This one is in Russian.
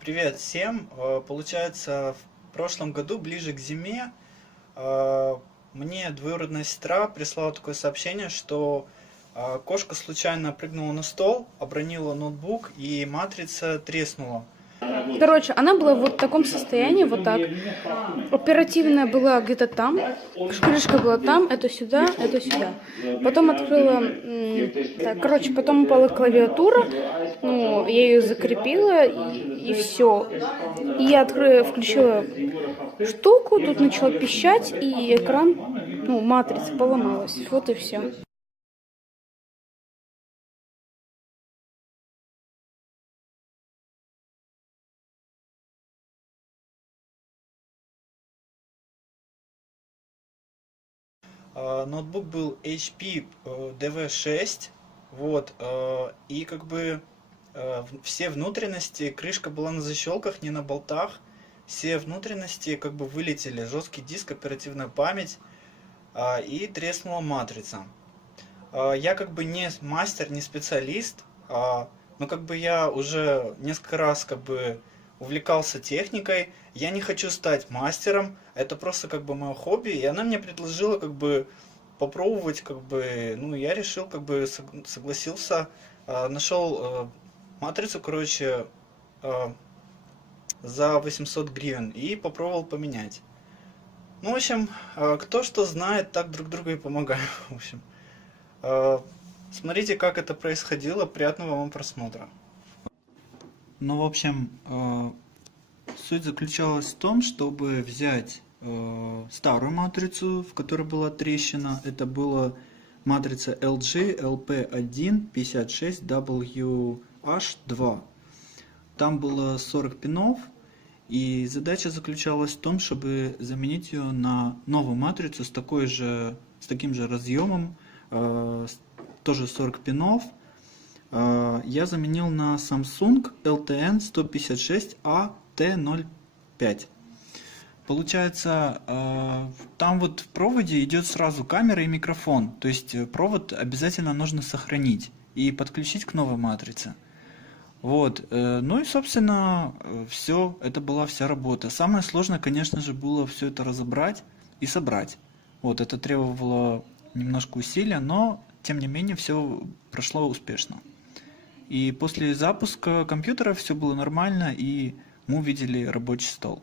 Привет всем! Получается, в прошлом году, ближе к зиме, мне двоюродная сестра прислала такое сообщение, что кошка случайно прыгнула на стол, обронила ноутбук и матрица треснула. Короче, она была вот в таком состоянии, вот так. Оперативная была где-то там, крышка была там, это сюда, это сюда. Потом открыла, так, короче, потом упала клавиатура, ну, я ее закрепила и все. И я включила штуку, тут начала пищать, и экран, ну, матрица поломалась. Вот и все. Ноутбук был HP DV6, вот, и как бы все внутренности, крышка была на защелках, не на болтах, все внутренности как бы вылетели, жесткий диск, оперативная память, и треснула матрица. Я как бы не мастер, не специалист, но как бы я уже несколько раз как бы увлекался техникой. Я не хочу стать мастером, это просто как бы мое хобби, и она мне предложила как бы попробовать, как бы, ну я решил, как бы согласился, нашел матрицу, короче, за 800 гривен и попробовал поменять. Ну, в общем, кто что знает, так друг другу и помогаем, в общем. Смотрите, как это происходило. Приятного вам просмотра. Ну, в общем, суть заключалась в том, чтобы взять старую матрицу, в которой была трещина. Это была матрица LG LP156WH2. Там было 40 пинов, и задача заключалась в том, чтобы заменить ее на новую матрицу с таким же разъемом, тоже 40 пинов. Я заменил на Samsung LTN 156AT05. Получается, там вот в проводе идет сразу камера и микрофон, то есть провод обязательно нужно сохранить и подключить к новой матрице. Вот, ну и собственно все, это была вся работа. Самое сложное, конечно же, было все это разобрать и собрать. Вот, это требовало немножко усилия, но тем не менее все прошло успешно. И после запуска компьютера все было нормально, и мы увидели рабочий стол.